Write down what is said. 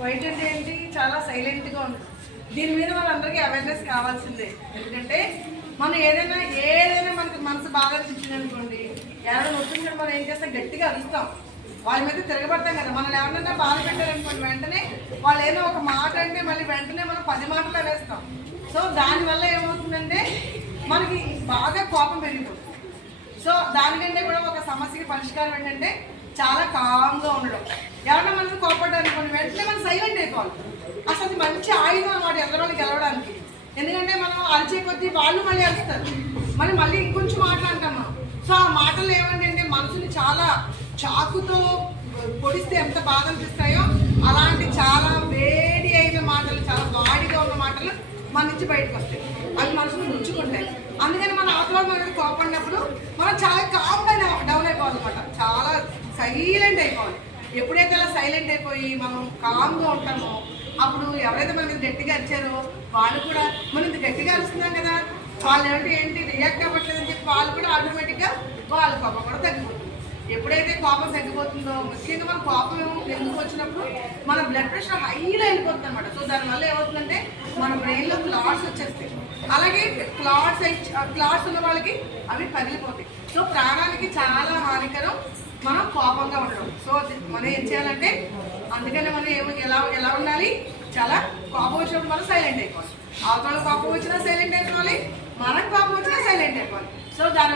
White అంటే ఏంటి, చాలా సైలెంట్గా ఉంది. దీని మీద వాళ్ళందరికీ అవేర్నెస్ కావాల్సిందే. ఎందుకంటే మనం ఏదైనా మనకి మనసు బాగా అనిపించింది అనుకోండి, ఎవరైనా వచ్చింది మనం ఏం చేస్తాం, గట్టిగా అరుస్తాం, వాళ్ళ మీద తిరగబడతాం కదా. మనం ఎవరైనా బాధ పెట్టారనుకోండి, వెంటనే వాళ్ళు ఏదో ఒక మాట అంటే మళ్ళీ వెంటనే మనం 10 మాటలు వేస్తాం. సో దానివల్ల ఏమవుతుందంటే మనకి బాగా కోపం పెరిగిపోతుంది. సో దానికంటే కూడా ఒక సమస్యకి పరిష్కారం ఏంటంటే చాలా కామ్గా ఉండడం. ఎవరైనా మనకు కోపడ్డారనుకోండి, వెంటనే మనం సైలెంట్ అయిపోవాలి. అసలు అది మంచి ఆయుధం అన్నమాట ఎదురోళ్ళు గెలవడానికి. ఎందుకంటే మనం అరిచే కొద్దీ వాళ్ళు మళ్ళీ అరుస్తారు, మళ్ళీ ఇంకొంచెం మాట్లాడతాం మనం. సో ఆ మాటలు ఏమంటే మనసుని చాలా చాకుతో పొడిస్తే ఎంత బాధ అనిపిస్తాయో అలాంటి చాలా వేడి అయిన మాటలు, చాలా వాడిగా ఉన్న మాటలు మన నుంచి బయటకు వస్తాయి. అవి మనసుని గుచ్చుకుంటాయి. అందుకని మన ఆత్మ మీద కోపడినప్పుడు మనం చాలా కామ్గా డౌన్ అయిపోవాలన్నమాట. చాలా సైలెంట్ అయిపోవాలి. ఎప్పుడైతే అలా సైలెంట్ అయిపోయి మనం కామ్గా ఉంటామో అప్పుడు ఎవరైతే మన మీద గట్టిగా అరిచారో వాళ్ళు కూడా మనం ఇంత గట్టిగా అరుస్తున్నాం కదా, వాళ్ళు ఏంటి రియాక్ట్ అవ్వట్లేదని చెప్పి వాళ్ళు కూడా ఆటోమేటిక్గా వాళ్ళ కోపం కూడా తగ్గిపోతుంది. ఎప్పుడైతే కోపం తగ్గిపోతుందో, ముఖ్యంగా మన కోపం ఎందుకు వచ్చినప్పుడు మన బ్లడ్ ప్రెషర్ హైలో వెళ్ళిపోతుంది అనమాట. సో దానివల్ల ఏమవుతుందంటే మన బ్రెయిన్లో క్లాట్స్ వచ్చేస్తాయి. అలాగే క్లాట్స్ ఉన్న వాళ్ళకి అవి పగిలిపోతాయి. సో ప్రాణానికి చాలా హానికరం మనం కోపంగా ఉండడం. సో మనం ఏం చేయాలంటే అందుకని మనం ఎలా ఉండాలి, చాలా కోపం వచ్చినప్పుడు మనం సైలెంట్ అయిపోవాలి. అవతల కోపం వచ్చినా సైలెంట్ అయిపోవాలి, మనకు కోపం వచ్చినా సైలెంట్ అయిపోవాలి. సో దాని